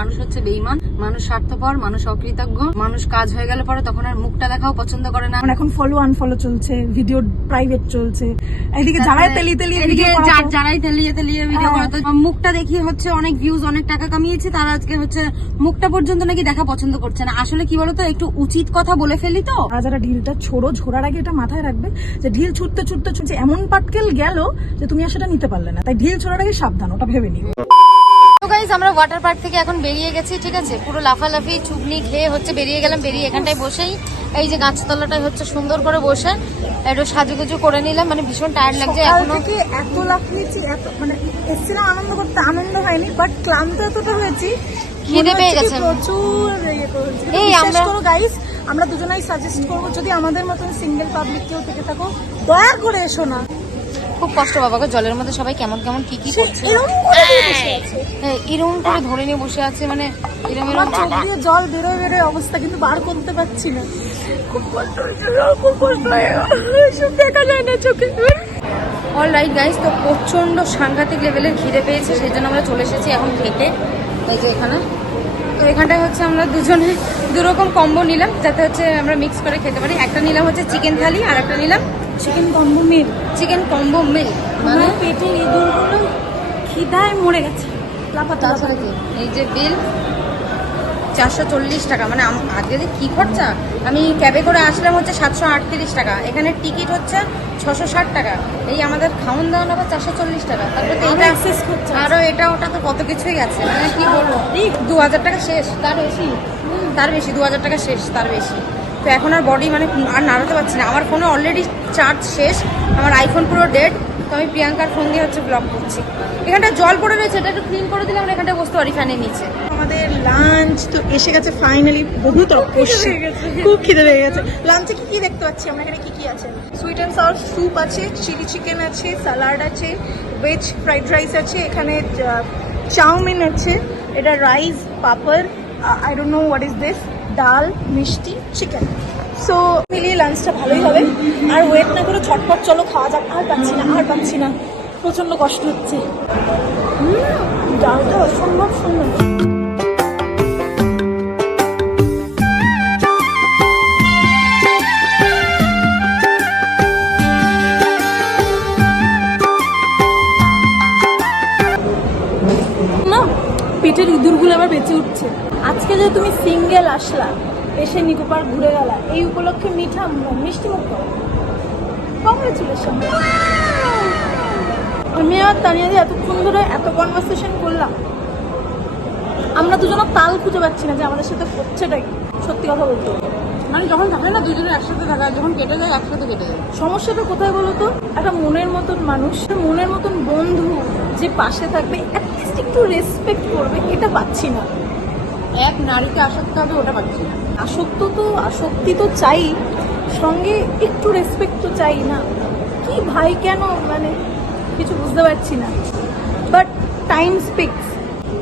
মানুষ হচ্ছে বেইমান মানুষ স্বার্থপর মানুষ অকৃতজ্ঞ মানুষ কাজ হয়ে গেলে পরে তখন আর মুখটা দেখাও পছন্দ করে না। এখন ফলো আনফলো চলছে ভিডিও প্রাইভেট চলছে। এদিকে যারাই তেলিয়ে তেলিয়ে এদিকে যার- যারাই তেলিয়ে তেলিয়ে ভিডিও হ্যাঁ। করে তো মুখটা দেখিয়ে হচ্ছে অনেক ভিউজ অনেক টাকা কামিয়েছে তারা আজকে হচ্ছে মুখটা পর্যন্ত নাকি দেখা পছন্দ করছে না। আসলে কি বলতো একটু উচিত কথা বলে ফেলি তো। আর যারা ঢিলটা ছোড়ো ঝোড়ার আগে এটা মাথায় রাখবে যে ঢিল ছুটতে ছুটতে ছুটছে এমন পাটকেল গেল যে তুমি আর সেটা নিতে পারলে না। তাই ঢিল ছোড়ার আগে সাবধান ওটা ভেবে নিও। গাইজ আমরা ওয়াটার পার্ক থেকে এখন বেরিয়ে গেছি ঠিক আছে? পুরো লাফালাফি চুগনি খেয়ে হচ্ছে বেরিয়ে গেলাম বেরিয়ে এখানটায় বসেই। এই যে গাছতলাটায় হচ্ছে সুন্দর করে বসে একটু সাজুগুজু করে নিলাম মানে ভীষণ টায়ার্ড লাগছে এখনও। থেকে এত লাফিয়েছি এত মানে এসেছিলাম আনন্দ করতে আনন্দ হয়নি বাট ক্লান্ত এতটা হয়েছি খিদে পেয়ে গেছে। প্রচুর ইয়ে এই আমরা- গাইস আমরা দুজনাই সাজেস্ট করব যদি আমাদের মতন সিঙ্গেল পাবলিক কেউ থেকে থাকো দয়া করে এসো না। খুব কষ্ট বাবাকে জলের মধ্যে সবাই কেমন কেমন কি কি করছে? এরকম করে। হ্যাঁ, করে ধরে নিয়ে বসে আছে মানে এরম আমার এরম চোখ দিয়ে জল বেরোয় বেরোয় অবস্থা কিন্তু বার করতে পারছি না। খুব কষ্ট হচ্ছে খুব কষ্ট সব দেখা যায় না চোখে। অল রাইট গাইস তো প্রচণ্ড সাংঘাতিক লেভেলের ঘিরে পেয়েছে সেই জন্য আমরা চলে এসেছি এখন খেতে। এই যে এখানে। তো এখানটায় হচ্ছে আমরা দুজনে দুরকম কম্বো নিলাম যাতে হচ্ছে আমরা মিক্স করে খেতে পারি। একটা নিলাম হচ্ছে চিকেন থালি আর একটা নিলাম chicken combo meal chicken combo meal. মানে? পেটে ইঁদুরগুলো খিদায় মরে গেছে। তার সাথে এই যে বিল চারশো চল্লিশ টাকা। মানে আম- আজকে যে কি খরচা? আমি ক্যাবে করে আসলাম হচ্ছে সাতশো আটত্রিশ টাকা। এখানে টিকিট হচ্ছে ছশো ষাট টাকা। এই আমাদের খাওয়ান দাওয়ান আবার চারশো চল্লিশ টাকা। তারপরে তো আরও এটা excess খরচা এটা ওটা তো কত কিছুই আছে মানে কি বলব? দু হাজার টাকা শেষ। তার বেশি। তার বেশি দু হাজার টাকা শেষ। তার বেশি। তো এখন আর বডি মানে আর নাড়াতে পারছি না। আমার ফোনে অলরেডি চার্জ শেষ আমার আইফোন পুরো ডেড তো আমি প্রিয়াঙ্কার ফোন দিয়ে হচ্ছে ব্লগ করছি। এখানটা জল পড়ে রয়েছে এটা একটু ক্লিন করে দিলে আমরা এখানটা বসতে পারি ফ্যানের নিচে। আমাদের লাঞ্চ তো এসে গেছে ফাইনালি বহু তপস্যা খুব খিদে পেয়ে গেছে। লাঞ্চে কি কি দেখতে পাচ্ছি? আমরা এখানে কি কি আছে? সুইট অ্যান্ড সাওয়ার স্যুপ আছে চিলি চিকেন আছে স্যালাড আছে ভেজ ফ্রাইড রাইস আছে এখানে চাউমিন আছে এটা rice papad I don't know what is this dal, মিষ্টি চিকেন সো মিলিয়ে লাঞ্চটা ভালোই হবে। আর ওয়েট না করে ছটপট চলো খাওয়া যাক। আর পাচ্ছি না, আর পাচ্ছি না। প্রচণ্ড কষ্ট হচ্ছে। ডালটা অসম্ভব সুন্দর। আসলা এসে নিকো পার্ক ঘুরে গেলা। এই উপলক্ষে মিঠা মিষ্টি মুখ কংগ্রেচুলেশন আমি আর তানিয়া দিয়ে এতক্ষণ ধরে এত কনভারসেশন করলাম আমরা দুজনের তাল খুঁজে পাচ্ছি না যে আমাদের সাথে হচ্ছেটা কি। সত্যি কথা বলতে মানে যখন থাকে না দুজনে একসাথে থাকা যখন কেটে যায় একসাথে কেটে যায়। সমস্যাটা কোথায় বলো তো? একটা মনের মতন মানুষ মনের মতন বন্ধু যে পাশে থাকবে অ্যাটলিস্ট একটু রেসপেক্ট করবে এটা পাচ্ছি না। এক নারীকে আসক্ত হবে ওটা পাচ্ছি না। আসক্ত তো আসক্তি তো চাই সঙ্গে একটু রেসপেক্ট তো চাই না। কি ভাই কেন মানে কিছু বুঝতে পারছি না। বাট টাইম স্পিক্স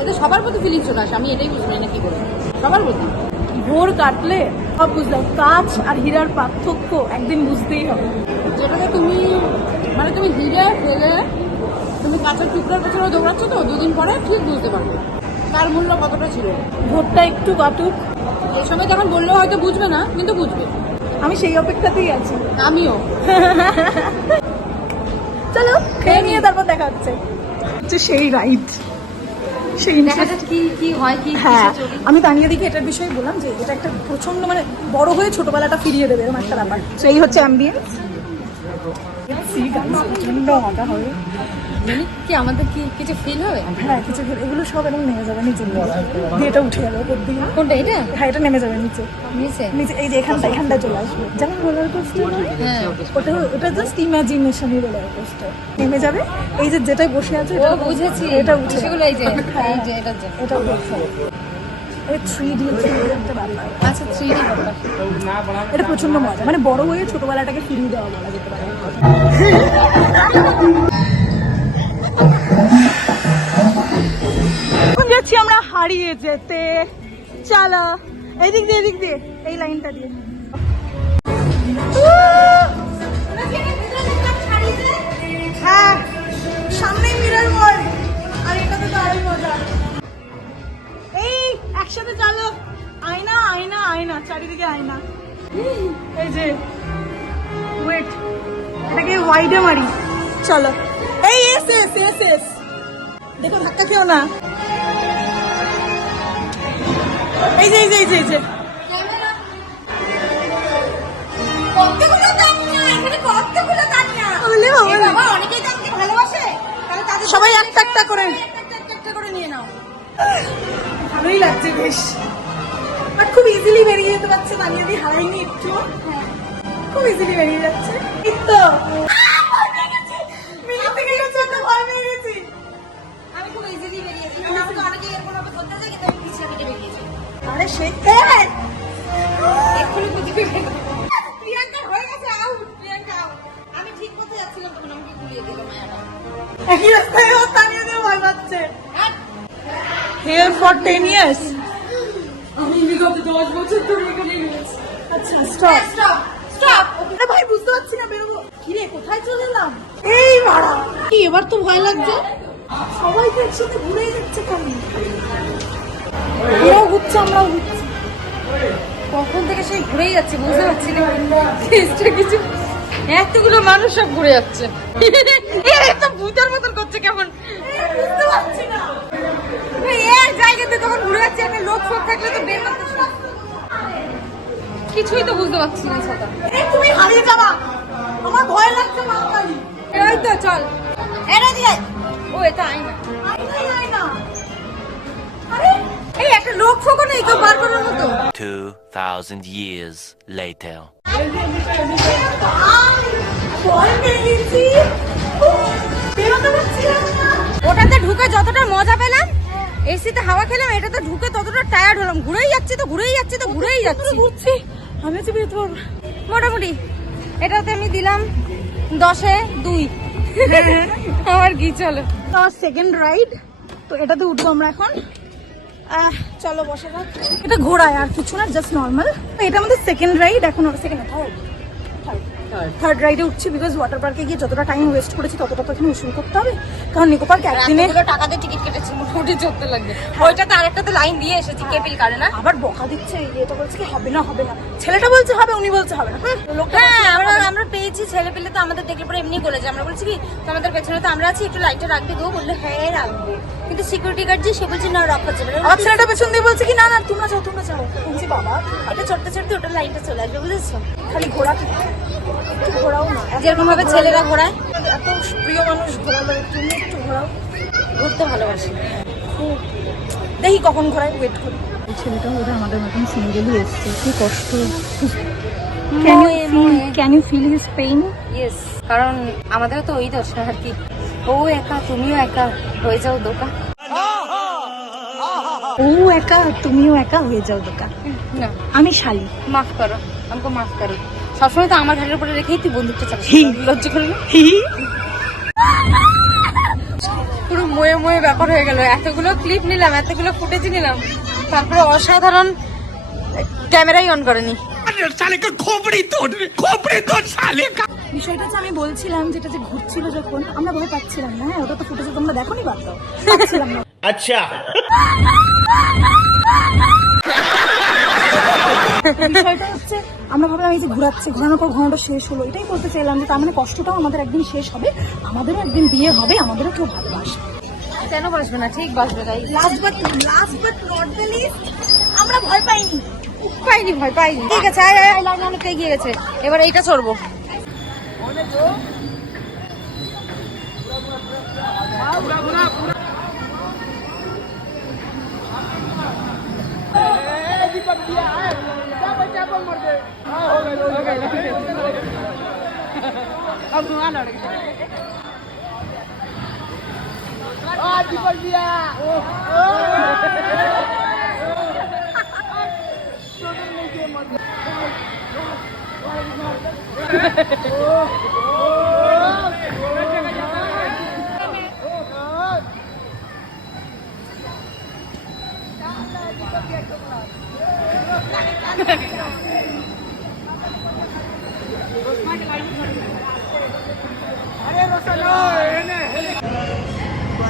এতে সবার প্রতি ফিলিং চলে আসে আমি এটাই বুঝি না কি করে সবার প্রতি। ভোর কাটলে সব বুঝলাম কাজ আর হীরার পার্থক্য একদিন বুঝতেই হবে। যেটাতে তুমি মানে তুমি হিরে ফেলে তুমি কাঁচের টুকরার পেছনে দৌড়াচ্ছ তো দুদিন পরে ঠিক বুঝতে পারবে। তার মূল্য কতটা ছিল? ভোরটা একটু কাটুক এই সময় তখন বললেও হয়তো বুঝবে না কিন্তু বুঝবে। আমি সেই অপেক্ষাতেই আছি। আমিও। চলো খেয়ে নিয়ে তারপর দেখা হচ্ছে। সেই রাইড সেই কি কি হয় কি হ্যাঁ আমি তানিয়া দিকে এটার বিষয়ে বললাম যে এটা একটা প্রচণ্ড মানে বড় হয়ে ছোটবেলাটা ফিরিয়ে দেবে এরকম একটা ব্যাপার। তো এই হচ্ছে অ্যাম্বিয়েন্স প্রচণ্ড মজা হবে। মানে কি আমাদের কি কিছু ফিল হবে? হ্যাঁ কিছু এগুলো সব এরকম নেমে যাবে নিচে। দিয়ে এটা উঠে যাবে ওপর দিকে কোনটা এটা? হ্যাঁ এটা নেমে যাবে নিচে। নিচে? নিচে এই যে এখানটা এখানটা চলে আসবে। যেমন রোলার কোস্টার হ্যাঁ। ওটা ওটা জাস্ট ইমাজিনেশনই রোলার কোস্টার নেমে যাবে এই যে যেটাই বসে আছে এটা বুঝেছি। এটা উঠে সেগুলো এই যে এই যে এটা এটা উঠে এই থ্রি ডি একটা ব্যাপার। আচ্ছা থ্রি ডি ব্যাপার। এটা প্রচণ্ড মজা। মানে বড় হয়ে ছোটবেলাটাকে ফিরিয়ে দেওয়া বলা যেতে পারে। যাচ্ছি আমরা হারিয়ে যেতে। চালা এদিক দিয়ে এদিক দিয়ে এই লাইনটা দিয়ে। হ্যাঁ। একসাথে চলো। আয়না আয়না আয়না, চারিদিকে আয়না। এই যে ওয়েট এটাকে ওয়াইডে মারি। চলো। এই এস এস এস এস দেখো, ধাক্কা খেও না। এই যে এই যে এই যে এই যে। ভালোই লাগছে বেশ। বাট খুব ইজিলি বেরিয়ে যেতে পারছে আমি যদি হারাইনি একটু। খুব ইজিলি বেরিয়ে যাচ্ছে। তো। আমি খুব ইজিলি বেরিয়েছি। আমাকে অনেকে এরকম ভাবে ধরতে যায় কিন্তু আমি পিছিয়ে বেরিয়েছি। আরে সে আমি বিগত বছর ধরে এখানে রয়েছি। আচ্ছা স্টপ স্টপ স্টপ আরে ভাই বুঝতে পারছি না বেরোবো। কিরে কোথায় চলে এলাম? এই মারা কি এবার তো ভয় লাগছে? সবাই তো একসাথে ঘুরে যাচ্ছে কেমন ওরাও ঘুরছে আমরাও ঘুরছি। কখন থেকে সেই ঘুরেই যাচ্ছে বুঝতে পারছি না। কিছু এতগুলো মানুষ সব ঘুরে যাচ্ছে। একটা ভূতের মতন করছে কেমন? বুঝতে পারছি না। এক জায়গাতে তখন ঘুরে যাচ্ছে একটা লোক ফোক থাকলে তো বের করতে কিছুই তো বুঝতে পারছি না সেটা তুমি হারিয়ে যাবা। আমার ভয় লাগছে মা এই তো চল। এটা দিয়ে ও এটা আইনা আইনাই আইনা আরে এই একটা লোক ফোকও নেই কেউ বার করার মতো। 2,000 years later. ওটাতে ঢুকে যতটা মজা পেলাম এসিতে হাওয়া খেলাম এটাতে ঢুকে ততটা টায়ার্ড হলাম। ঘুরেই যাচ্ছি তো ঘুরেই যাচ্ছি তো ঘুরেই যাচ্ছি। ঘুরছি আমি হচ্ছে বেরোতে পারব মোটামুটি এটাতে আমি দিলাম দশে দুই। আমার কি চলো। সেকেন্ড রাইড তো এটাতে উঠবো আমরা এখন। চলো বসে যাক এটা ঘোড়ায় আর কিছু না জাস্ট নর্মাল এটা আমাদের সেকেন্ড রাইড এখন সেকেন্ড থার্ড থার্ড রাইডে উঠছি বিকজ ওয়াটার পার্কে গিয়ে যতটা টাইম ওয়েস্ট করেছি ততটা তো এখানে উসুল করতে হবে। কারণ নিকো পার্ক একদিনে টাকা দিয়ে টিকিট কেটেছি মোটামুটি চড়তে লাগবে। ওইটাতে আরেকটাতে লাইন দিয়ে এসেছি কেপিল কারে না? আবার বকা দিচ্ছে এটা বলছে কি হবে না হবে না। ছেলেটা বলছে হবে উনি বলছে হবে না। হ্যাঁ আমরা আমরা পেয়েছি ছেলে পেলে তো আমাদের দেখলে পরে এমনি বলে যে আমরা বলছি কি তোমাদের পেছনে তো আমরা আছি একটু লাইটটা রাখবে দেবো বললে হ্যাঁ রাখব। কিন্তু সিকিউরিটি গার্ড যে সে বলছে না রক্ষা যাবে না। আমার ছেলেটা পেছন দিয়ে বলছে কি না না তোমরা যাও তোমরা যাও। বলছি বাবা এটা চড়তে চড়তে ওটা লাইনটা চলে আসবে বুঝেছ? খালি ঘোড়া কি একটু ঘোরাও না। যেরকম ভাবে ছেলেরা ঘোরায়। এত প্রিয় মানুষ ঘোরালো তুমি একটু ঘোরাও। ঘুরতে ভালোবাসি। খুব দেখি কখন ঘোরায় ওয়েট করি। ছেলেটা বোধহয় আমাদের মতন সিঙ্গেলই এসছে কি কষ্ট। Can you feel his pain yes কারণ আমাদেরও তো ওই দশা আর কি। ও একা তুমিও একা হয়ে যাও দোকা। ও একা তুমিও একা হয়ে যাও দোকা না। আমি শালি। মাফ করো আমাকে মাফ করো। সবসময় তো আমার ঘাটের উপরে রেখেই তুই বন্ধুত্ব চাস লজ্জা করে পুরো ময়ে ময়ে ব্যাপার হয়ে গেল। এতগুলো ক্লিপ নিলাম এতগুলো ফুটেজ নিলাম। তারপরে অসাধারণ ক্যামেরাই অন করেনি। বিষয়টা আমি বলছিলাম যেটা যে ঘুরছিল যখন আমরা ভয় পাচ্ছিলাম না হ্যাঁ? ওটা তো ফুটেছে তোমরা দেখো নি। বাদ আচ্ছা। বিষয়টা হচ্ছে আমরা ভাবলাম এই যে ঘোরাচ্ছে ঘোরানোর পর ঘোরানোটা শেষ হলো এটাই বলতে চাইলাম যে তার মানে কষ্টটাও আমাদের একদিন শেষ হবে আমাদেরও একদিন বিয়ে হবে আমাদেরও কেউ ভালোবাসবে। কেন বাসবে না? ঠিক বাসবে তাই। Last but last but not the least আমরা ভয় পাইনি। পাইনি ভয় পাইনি। ঠিক আছে আয় আয় লাইন অনেকটা এগিয়ে গেছে এবার এইটা চড়বো। दीपक दिया है। सब बच्चा पर मर गए हाँ, अब वहाँ लड़ गए दीपक दिया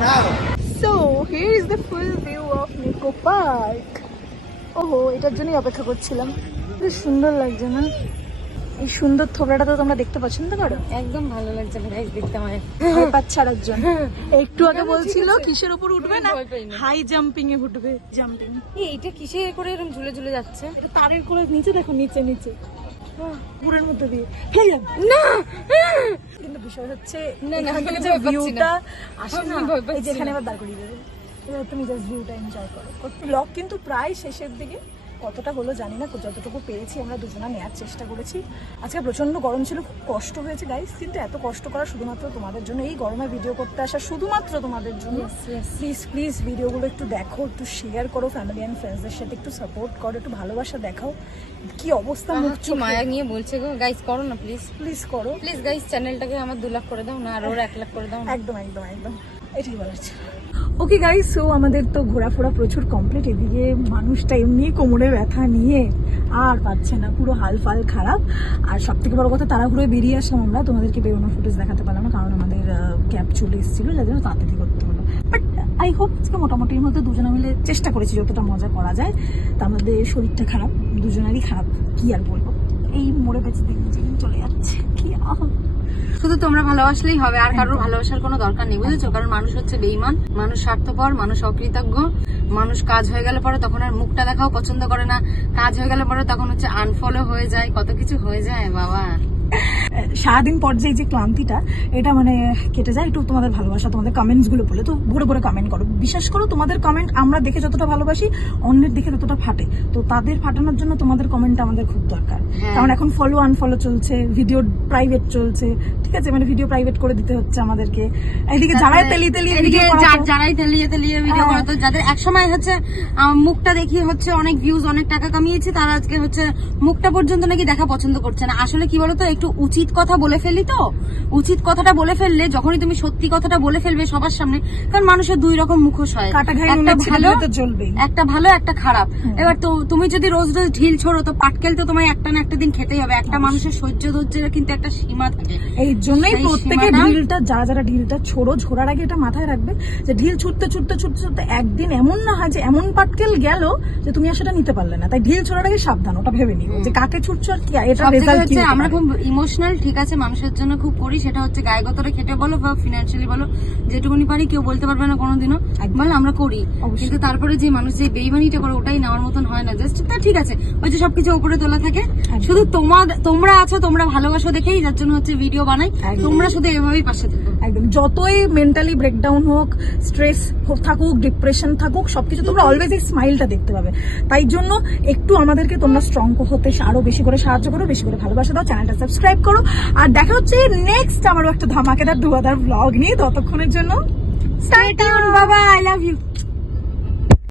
So here is the full view of Nico Park. ওহো এটার জন্যই অপেক্ষা করছিলাম। বেশ সুন্দর লাগছে না? এই সুন্দর থোবড়াটা তো তোমরা দেখতে পছন্দ করো? একদম ভালো লাগছে গাইস দেখতে আমার। হাইপার ছাড়ার জন্য একটু আগে বলছিল কিসের উপর উঠবে না। হাই জাম্পিং এ উঠবে। জাম্পিং এই এটা কিসে করে এরকম ঝুলে ঝুলে যাচ্ছে? এটা তারের করে নিচে দেখো নিচে নিচে। পুরের মধ্যে দিয়ে। না কিন্তু বিষয় হচ্ছে না, ভিউটা আসলে আসে না এই পাচ্ছি এখানে আবার দাঁড় করিয়ে দেবে তুমি জাস্ট ভিউটা এনজয় করো। ব্লগ কিন্তু প্রায় শেষের দিকে কতটা হলো জানি না যতটুকু পেরেছি আমরা দুজনা নেওয়ার চেষ্টা করেছি। আজকে প্রচণ্ড গরম ছিল খুব কষ্ট হয়েছে গাইস কিন্তু এত কষ্ট করা শুধুমাত্র তোমাদের জন্য এই গরমে ভিডিও করতে আসা শুধুমাত্র তোমাদের জন্য। প্লিজ প্লিজ ভিডিওগুলো একটু দেখো একটু শেয়ার করো ফ্যামিলি অ্যান্ড ফ্রেন্ডসদের সাথে একটু সাপোর্ট করো একটু ভালোবাসা দেখাও। কি অবস্থা কি মায়া নিয়ে বলছে গো। গাইস করো না প্লিজ প্লিজ করো। প্লিজ গাইস চ্যানেলটাকে আমার দু লাখ করে দাও না আর ওর এক লাখ করে দাও একদম একদম একদম। এটাই বলার ওকে গাইস সো আমাদের তো ঘোরাফোরা প্রচুর কমপ্লিট এদিকে মানুষটা এমনি কোমরে ব্যথা নিয়ে আর পাচ্ছে না, পুরো হাল ফাল খারাপ। আর সব থেকে বড় কথা, তাড়াহুড়োয় বেরিয়ে আসলাম আমরা। তোমাদেরকে বেরোনোর ফুটেজ দেখাতে পারলাম না, কারণ আমাদের ক্যাব চলে এসেছিল, যার জন্য তাড়াতাড়ি করতে হলো। বাট আই হোপ আজকে মোটামুটির মধ্যে দুজনে মিলে চেষ্টা করেছি যতটা মজা করা যায়। তা আমাদের শরীরটা খারাপ, দুজনেরই খারাপ, কি আর বলব? এই মোড়ে বেঁচে দিন চলে যাচ্ছে, কি আহ শুধু তোমরা ভালোবাসলেই হবে, আর কারোর ভালোবাসার কোনো দরকার নেই, বুঝেছ? কারণ মানুষ হচ্ছে বেইমান মানুষ স্বার্থপর, মানুষ অকৃতজ্ঞ, মানুষ কাজ হয়ে গেলে পরে তখন আর মুখটা দেখাও পছন্দ করে না, কাজ হয়ে গেলে পরে তখন হচ্ছে আনফলো হয়ে যায়, কত কিছু হয়ে যায়, বাবা। সারাদিন পর যে যে ক্লান্তিটা এটা মানে কেটে যায়। একটু তোমাদের ভালোবাসা তোমাদের কমেন্টসগুলো বলে তো ভরে ভরে কমেন্ট করো। বিশেষ করো তোমাদের কমেন্ট আমরা দেখে যতটা ভালোবাসি অন্যের দেখে ততটা ফাটে। তো তাদের ফাটানোর জন্য তোমাদের কমেন্ট আমাদের খুব দরকার। হ্যাঁ। কারণ এখন ফলো আনফলো চলছে ভিডিও প্রাইভেট চলছে। ঠিক আছে? মানে ভিডিও প্রাইভেট করে দিতে হচ্ছে আমাদেরকে। এইদিকে যারাই তেলি তেলি এদিকে ভিডিও যা- যারাই তেলিয়ে তেলিয়ে ভিডিও হ্যাঁ। করতো যাদের একসময় হচ্ছে আহ, মুখটা দেখিয়ে হচ্ছে অনেক ভিউজ অনেক টাকা কামিয়েছে তারা আজকে হচ্ছে মুখটা পর্যন্ত নাকি দেখা পছন্দ করছে না। আসলে কি বলতো? একটু উচিত কথা বলে ফেলি তো? উচিত কথাটা বলে ফেললে যখনই তুমি সত্যি কথাটা বলে ফেলবে সবার সামনে কারণ মানুষের দুই রকম মুখোশ হয়। একটা ভালো জ্বলবেই একটা ভালো একটা খারাপ। এবার তো তুমি যদি রোজ রোজ ঢিল ছোড়ো তো পাটকেল তো তোমায় একটা না একটা দিন খেতেই হবে। একটা মানুষের সহ্য ধৈর্যের কিন্তু একটা সীমা থাকে। এই জন্যই প্রত্যেকে ঢিলটা যারা যারা ঢিলটা ছোড়ো ছোড়ার আগে এটা মাথায় রাখবে যে ঢিল ছুটতে ছুটতে ছুটতে ছুটতে একদিন এমন না হয় যে এমন পাটকেল গেল যে তুমি আর সেটা নিতে পারলে না। তাই ঢিল ছোড়ার আগে সাবধান ওটা ভেবে নিও। যে কাকে ছুটছো আর কি এটা রেজাল্ট কি আমরা খুব ইমোশনাল ঠিক আছে মানুষের জন্য খুব করি সেটা হচ্ছে গায়েগতরে খেটে বলো বা ফিনান্সিয়ালি বলো যেটুকুনি পারি কেউ বলতে পারবে না কোনোদিনও। বলে আমরা করি। কিন্তু তারপরে যে মানুষ যে বেইমানিটা করে ওটাই নেওয়ার মতন হয় না। জাস্ট তা ঠিক আছে ওই যে সবকিছু উপরে তোলা থাকে। শুধু তোমার তোমরা আছো তোমরা ভালোবাসো দেখেই যার জন্য হচ্ছে ভিডিও বানাই। তোমরা শুধু এভাবেই পাশে থাকো। একদম। যতই মেন্টালি ব্রেকডাউন হোক স্ট্রেস থাকুক ডিপ্রেশন থাকুক সবকিছু তোমরা অলওয়েজ এই স্মাইলটা দেখতে পাবে। তাই জন্য একটু আমাদেরকে তোমরা স্ট্রং হতে আরও বেশি করে সাহায্য করো বেশি করে ভালোবাসা দাও চ্যানেলটা সাবস্ক্রাইব করো। আর দেখা হচ্ছে নেক্সট আমারও একটা ধামাকেদার হাজার ব্লগ নিয়ে ততক্ষণের জন্য। বাবা আই লাভ ইউ